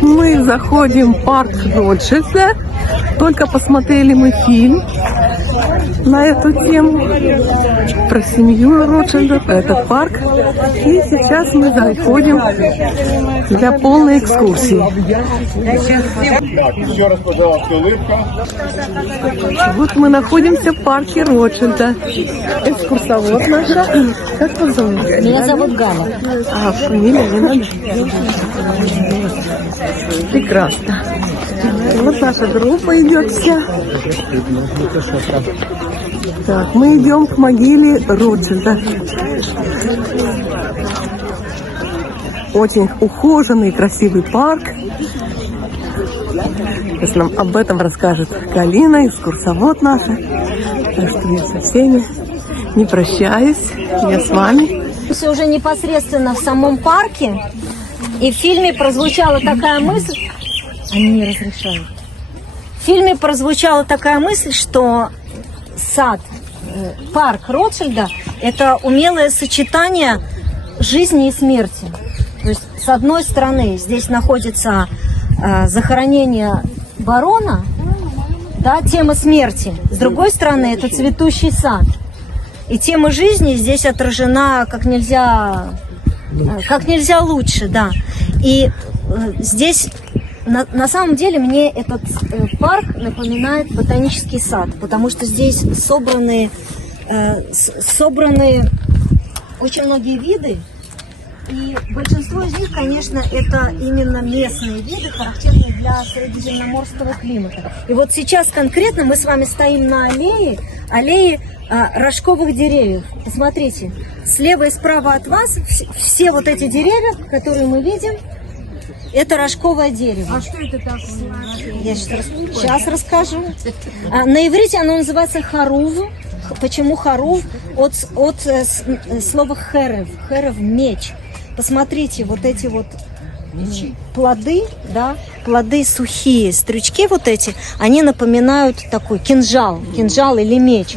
Мы заходим в парк Ротшильда. Только посмотрели мы фильм на эту тему про семью Ротшильдов, этот парк. И сейчас мы заходим для полной экскурсии. Еще раз, пожалуйста, улыбка. Вот мы находимся в парке Ротшильда. Экскурсовод наша. Как вас зовут? Меня зовут Галя. А, фамилия не надо? Прекрасно. Вот наша группа идет вся. Так, мы идем к могиле Ротшильда. Очень ухоженный, красивый парк. Сейчас нам об этом расскажет Галина, экскурсовод наша. Так что я со всеми не прощаюсь. Я с вами. Все уже непосредственно в самом парке. И в фильме прозвучала такая мысль. Они не разрешают. В фильме прозвучала такая мысль, что сад, парк Ротшильда – это умелое сочетание жизни и смерти. То есть, с одной стороны, здесь находится захоронение барона, да, тема смерти. С другой стороны, это цветущий сад. И тема жизни здесь отражена как нельзя лучше, да. И здесь на самом деле мне этот парк напоминает ботанический сад, потому что здесь собраны очень многие виды, и большинство из них, конечно, это именно местные виды, характерные для средиземноморского климата. И вот сейчас конкретно мы с вами стоим на аллее рожковых деревьев. Посмотрите, слева и справа от вас все вот эти деревья, которые мы видим, это рожковое дерево. А что это такое? Я сейчас расскажу. На иврите оно называется харув. Почему харув? От слова херев. Херев – меч. Посмотрите, вот эти вот плоды, да, плоды сухие, стручки вот эти, они напоминают такой кинжал или меч.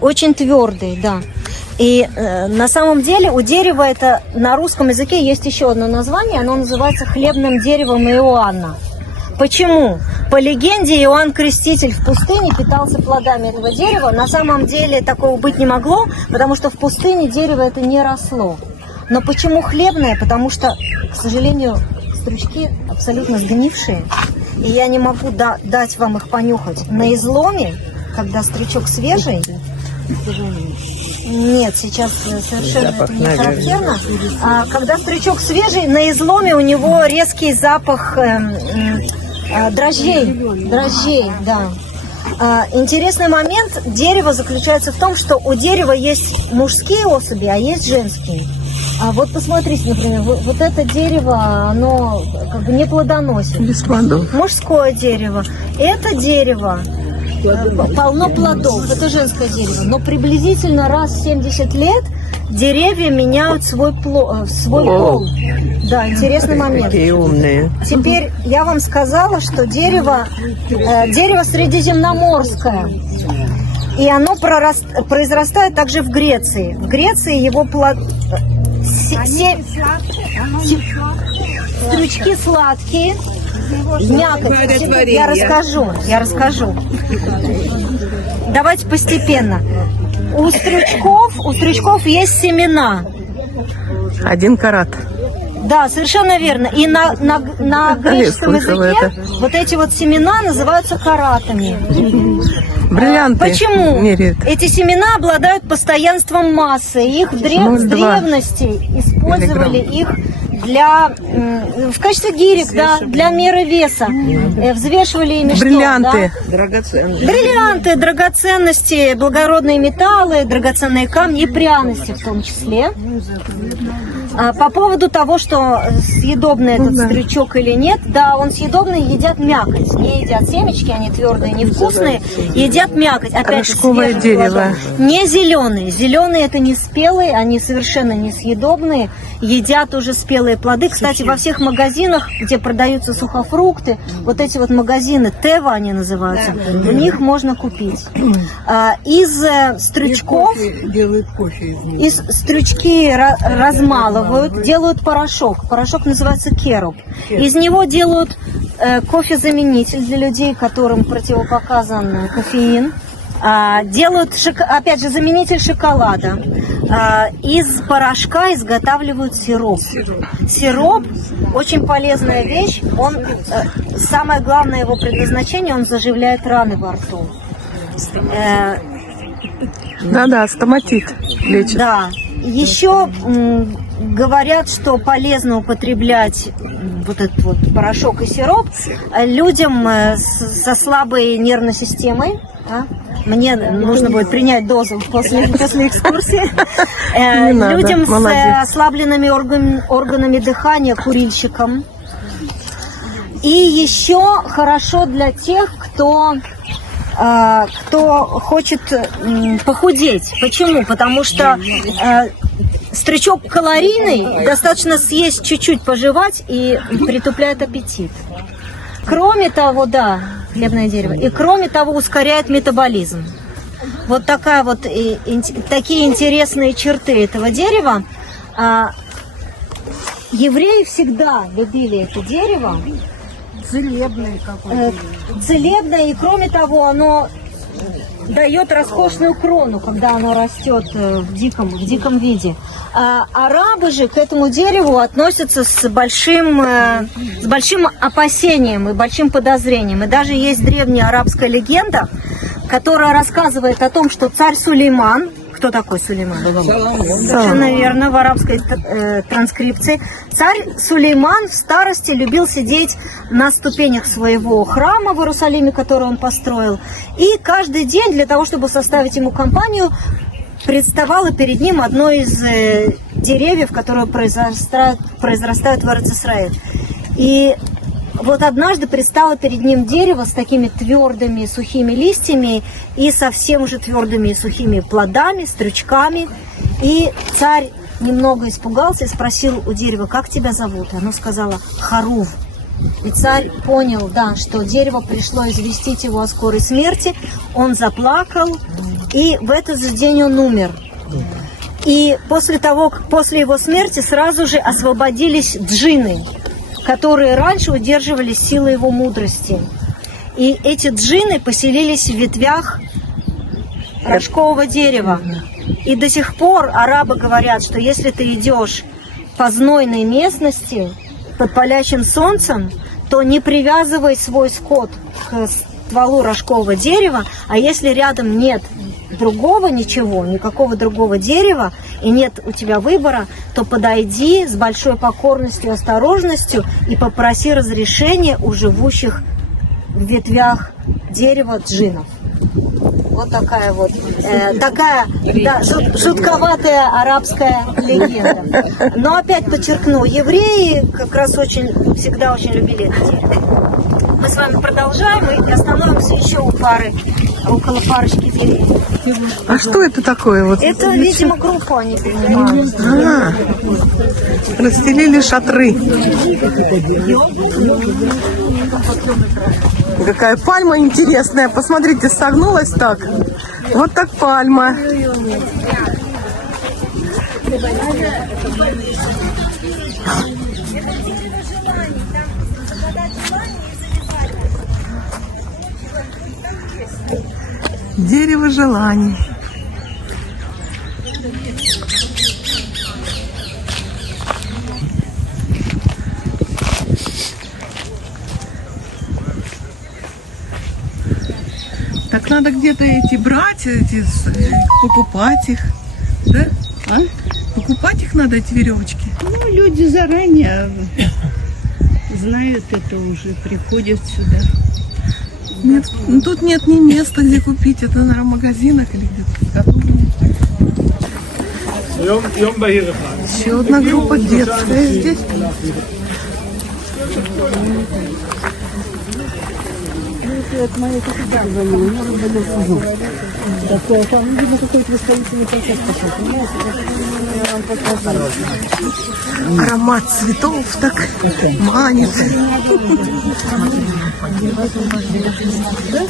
Очень твердые, да. И на самом деле у дерева это на русском языке есть еще одно название, оно называется хлебным деревом Иоанна. Почему? По легенде, Иоанн Креститель в пустыне питался плодами этого дерева. На самом деле такого быть не могло, потому что в пустыне дерево это не росло. Но почему хлебное? Потому что, к сожалению, стручки абсолютно сгнившие, и я не могу дать вам их понюхать. На изломе, когда стручок свежий, нет, сейчас совершенно это не характерно. Когда стручок свежий, на изломе у него резкий запах дрожжей, да. Интересный момент дерева заключается в том, что у дерева есть мужские особи, а есть женские. Вот посмотрите, например, вот это дерево, оно как бы не плодоносит. Без плодов. Мужское дерево. Это дерево полно плодов. Это женское дерево. Но приблизительно раз в 70 лет деревья меняют свой пол. Да, интересный момент. Какие умные. Теперь я вам сказала, что дерево средиземноморское. И оно произрастает также в Греции. В Греции его стручки сладкие, мякоть. Я расскажу. Давайте постепенно. У стручков есть семена. 1 карат. Да, совершенно верно. И на греческом языке вот эти вот семена называются каратами. Бриллианты. Почему? Меряют. Эти семена обладают постоянством массы. Их с древности использовали их в качестве гирек, да, для меры веса. Взвешивали ими бриллианты. Что? Да? Бриллианты, драгоценности, благородные металлы, драгоценные камни и пряности в том числе. По поводу того, что съедобный этот стручок или нет, да, он съедобный, едят мякоть. Не едят семечки, они твердые, невкусные, едят мякоть. Опять рожковое дерево. Не зеленые. Зеленые это не спелые, они совершенно не съедобные. Едят уже спелые плоды. Кстати, во всех магазинах, где продаются сухофрукты, вот эти вот магазины, Тева они называются, в них можно купить. Из стручков, Делают кофе из них. стручки размалывают. делают порошок. Порошок называется керуб. Из него делают кофе-заменитель для людей, которым противопоказан кофеин. Делают, опять же, заменитель шоколада. Из порошка изготавливают сироп. Сироп очень полезная вещь. Он, самое главное его предназначение, он заживляет раны во рту. Да-да, стоматит лечит. Да. Еще говорят, что полезно употреблять вот этот вот порошок и сироп людям со слабой нервной системой. Мне нужно будет принять дозу после экскурсии. Людям с ослабленными органами дыхания, курильщикам. И еще хорошо для тех, кто хочет похудеть. Почему? Потому что стручок калорийный, достаточно съесть чуть-чуть, пожевать, и притупляет аппетит. Кроме того, да, хлебное дерево, и кроме того ускоряет метаболизм. Вот такая вот, такие интересные черты этого дерева. Евреи всегда любили это дерево. Целебное какое-то. Целебное, и кроме того, оно дает роскошную крону, когда оно растет в диком виде. Арабы же к этому дереву относятся с большим опасением и большим подозрением. И даже есть древняя арабская легенда, которая рассказывает о том, что царь Сулейман, кто такой Сулейман? Совершенно верно, в арабской транскрипции. Царь Сулейман в старости любил сидеть на ступенях своего храма в Иерусалиме, который он построил. И каждый день для того, чтобы составить ему компанию, представало перед ним одно из деревьев, которые произрастают в Эрец-Исраэль. И вот однажды предстало перед ним дерево с такими твердыми сухими листьями и совсем уже твердыми и сухими плодами, стручками. И царь немного испугался и спросил у дерева: как тебя зовут? И оно сказала: Харув. И царь понял, да, что дерево пришло известить его о скорой смерти. Он заплакал, и в этот же день он умер. И после его смерти сразу же освободились джинны, которые раньше удерживали силы его мудрости. И эти джинны поселились в ветвях рожкового дерева. И до сих пор арабы говорят, что если ты идешь по знойной местности под палящим солнцем, то не привязывай свой скот к стволу рожкового дерева, а если рядом нет другого ничего, никакого другого дерева, и нет у тебя выбора, то подойди с большой покорностью и осторожностью и попроси разрешения у живущих в ветвях дерева джиннов. Вот такая вот, жутковатая арабская легенда. Но опять подчеркну, евреи как раз всегда очень любили это дерево. Мы с вами продолжаем и остановимся еще около парочки деревьев. А что это такое? Вот это, видимо, группа, они понимают. Расстелили шатры. Какая пальма интересная. Посмотрите, согнулась так. Вот так пальма. Дерево желаний. Так надо где-то брать, покупать их, да? Покупать их надо, эти веревочки. Ну, люди заранее знают это уже, приходят сюда. Нет, ну тут нет ни места, где купить. Это, наверное, в магазинах или где-то. Еще одна группа детская здесь. Аромат цветов так манит.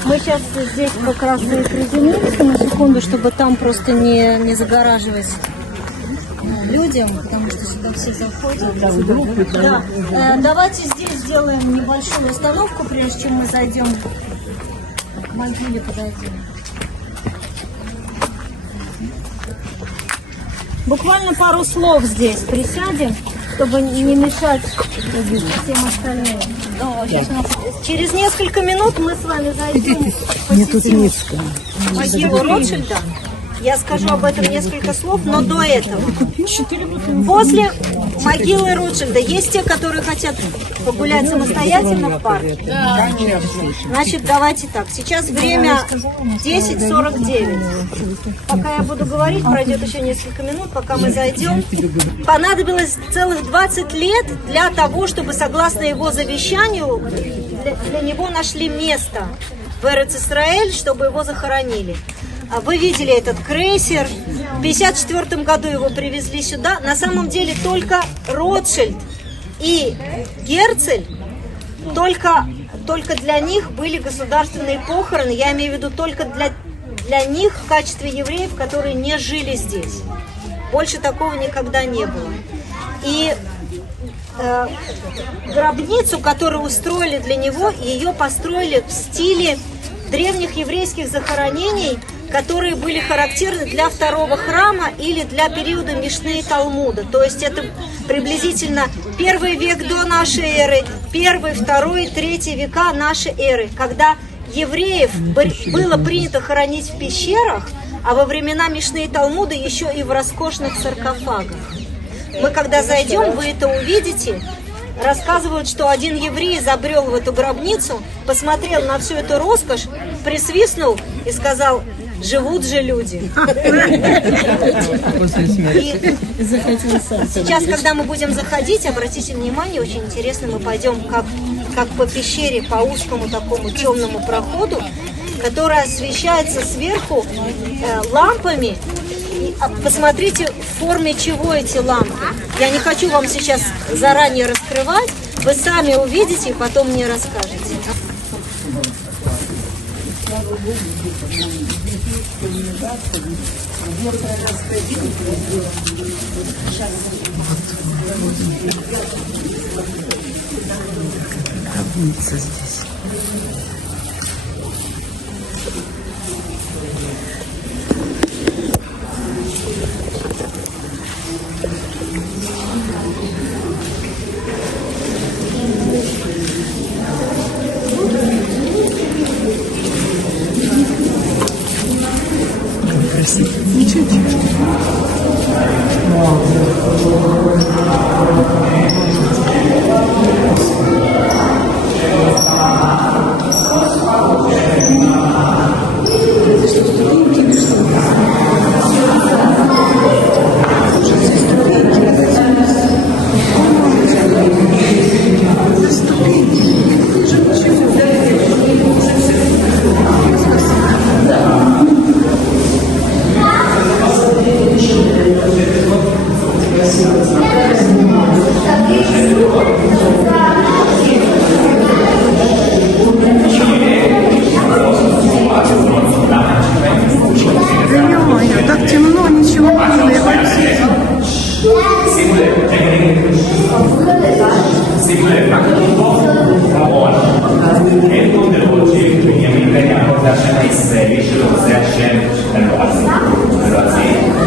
Мы сейчас здесь как раз и приземлимся на секунду, чтобы там просто не загораживать людям, потому что сюда все заходят. Да. Давайте здесь сделаем небольшую установку, прежде чем мы зайдем к могиле, подойдем. Буквально пару слов здесь присядем, чтобы не мешать всем остальным. Через несколько минут мы с вами зайдем в могилу Ротшильда. Я скажу об этом несколько слов, но до этого. После могилы Ротшильда есть те, которые хотят погулять самостоятельно в парке? Да. Значит, давайте так. Сейчас время 10:49. Пока я буду говорить, пройдет еще несколько минут, пока мы зайдем. Понадобилось целых 20 лет для того, чтобы, согласно его завещанию, для него нашли место в Эрец-Исраэль, чтобы его захоронили. Вы видели этот крейсер. В 1954 году его привезли сюда. На самом деле только Ротшильд и Герцель, только для них были государственные похороны. Я имею в виду только для них в качестве евреев, которые не жили здесь. Больше такого никогда не было. И гробницу, которую устроили для него, ее построили в стиле древних еврейских захоронений, которые были характерны для второго храма или для периода Мишны и Талмуда. То есть это приблизительно 1 век до нашей эры, 1, 2, 3 века нашей эры, когда евреев было принято хоронить в пещерах, а во времена Мишны и Талмуда еще и в роскошных саркофагах. Мы когда зайдем, вы это увидите. Рассказывают, что один еврей забрел в эту гробницу, посмотрел на всю эту роскошь, присвистнул и сказал: живут же люди. И сейчас, когда мы будем заходить, обратите внимание, очень интересно, мы пойдем как по пещере, по узкому такому темному проходу, который освещается сверху лампами. Посмотрите, в форме чего эти лампы. Я не хочу вам сейчас заранее раскрывать. Вы сами увидите и потом мне расскажете. Гробница здесь. Так темно, ничего не видно.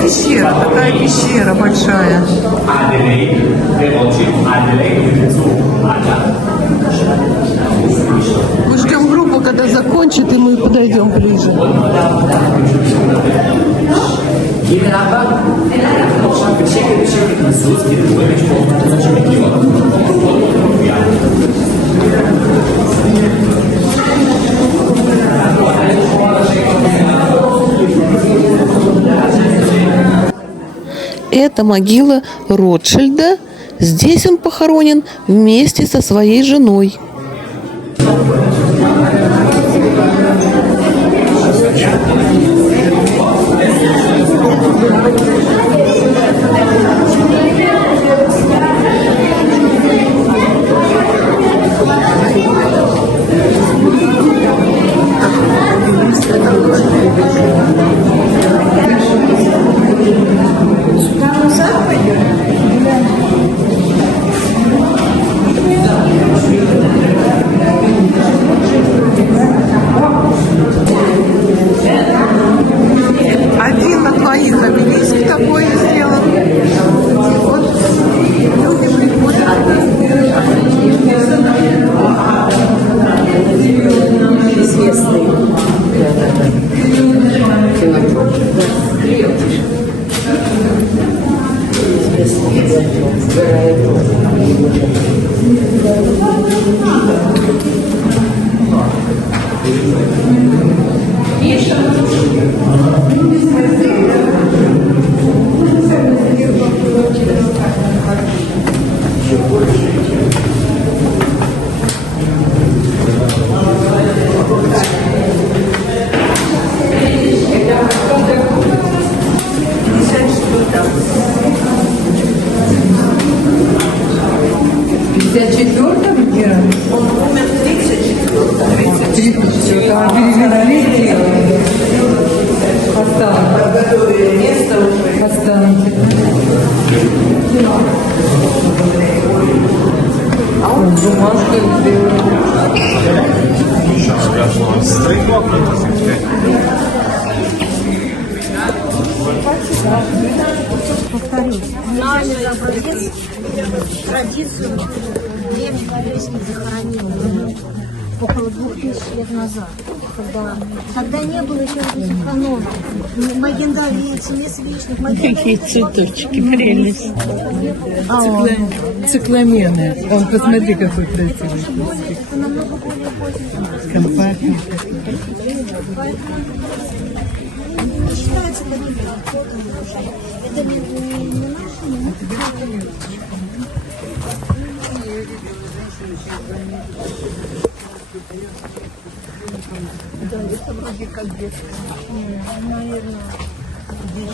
Пещера, такая пещера большая. Мы ждем группу, когда закончит, и мы подойдем ближе. Это могила Ротшильда. Здесь он похоронен вместе со своей женой. Сюда назад пойдем? 304. А перевезли останки. Бумажка Повторюсь, нами за образец традицию древних еврейских захоронений около 2000 лет назад, когда не было еще этих канонов, Магендалийцы, Месвичных, Какие цветочки, прелесть. цикламены. Он, посмотри, какой красивый. это намного более поздний. Компактно. Не считается таким охотом уже. Это не наше, не наше. Да, это вроде как детская. Наверное,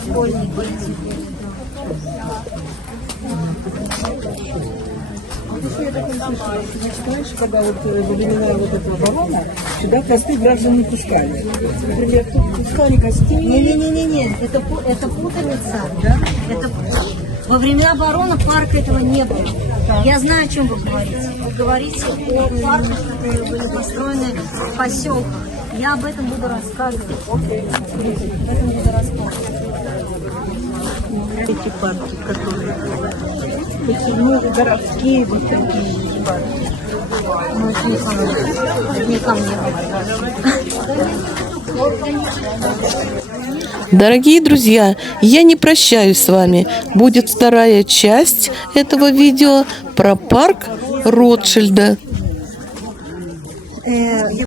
школьники. Знаешь, когда вот во времена вот этого барона сюда косты граждан не пускали. Например, тут пускали кости. Не, это путаница. Да? Это во времена барона парка этого не было. Я знаю, о чем вы говорите. Вы говорите о парках, которые были построены в поселках. Я об этом буду рассказывать. Об этом буду рассказывать. Эти парки, которые такие, городские вот такие парки. Ну, это не ко мне. Дорогие друзья, я не прощаюсь с вами. Будет вторая часть этого видео про парк Ротшильда.